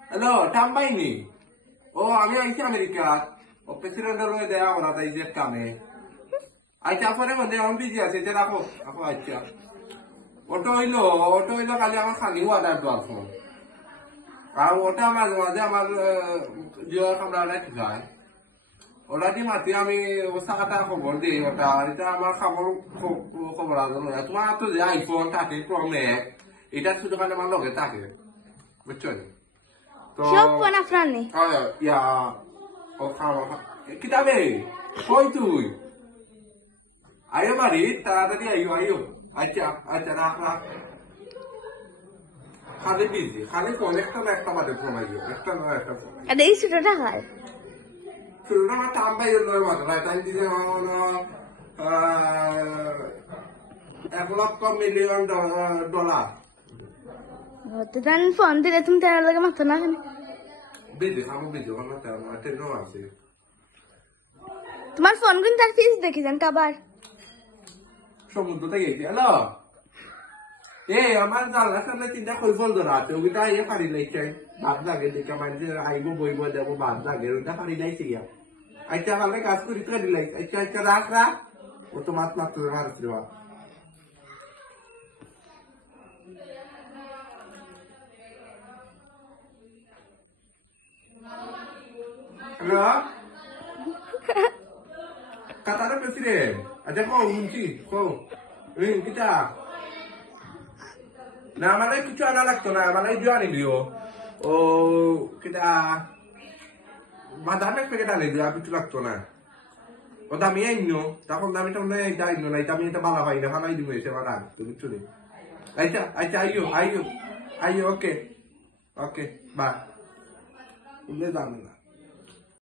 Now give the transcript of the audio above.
hello টাম্বাইনি ও আমি আইছি America ও প্রেসিডেন্টের হয়ে দেয়া ওরা তাই যে কামে আচ্ছা পরে মধ্যে আমি বিজি আছে যে রাখো রাখো আচ্ছা ওটা হইলো খালি আমার খালি অর্ডার দেওয়ার ফোন আর ওটা মাঝে মাঝে আমার জিওর কামড়া খায় ওটা দিয়ে মাতি আমি টাকাটা খবর দিই ওটা এটা আমার খবর আছে তোমার তো যে আইফোন থাকে প্রো ম্যাক্স এটা শুধু খালি আমার লগে থাকে বুঝছো সব ফোন আপনার নেই ইয়া ও খাওয়া কিতাবে কই তুই আয়ো বাড়ি তাড়াতাড়ি আয়ো আচ্ছা আচ্ছা রাখ রাখ খালি বিজি খালি ফোন একটা বাদে ফোন আইও একটা না একটা ফোন এই ছোটটা হয় ছোটটা আমার টাম্বাই মাত্র তাই দিছে $1,00,000 ফোন দিলে তুমি তার লাগে মাথা না বিজি আমি বিজি ওখানে তেরো আছে তোমার ফোন কিন্তু তার ফিস দেখেছেন কাবার সমুদ্র থেকে গেছি হ্যালো আমার জানলার সামনে তিনটা কৈফল ধরা আছে ওইটা পারি লাগছে ভাত লাগে দেখে মানে আইব বইব দেবো ভাত লাগে ওইটা পারি লাগছে গিয়া আচ্ছা ভালো কাজ করি তো দিলাই আচ্ছা আচ্ছা রাখ রাখ ও তো মাছ মাত্র মারছিল হ্যালো কাতারের প্রেসিডেন্ট আচ্ছা কো শুনছি কো কিটা না মানে কিছু আনা লাগতো না মানে ইয়ে আনিলিও ও কিটা বাদামের প্যাকেট আনি দিও আর কিছু লাগতো না ও দামি আইনো তখন দামিটা মনে হয় এটা আইনো না এটা আমি এটা বালা পাই না ভালাই দিব এসে আমার আগে তুমি চলে আচ্ছা আচ্ছা আইও ওকে বা দামি না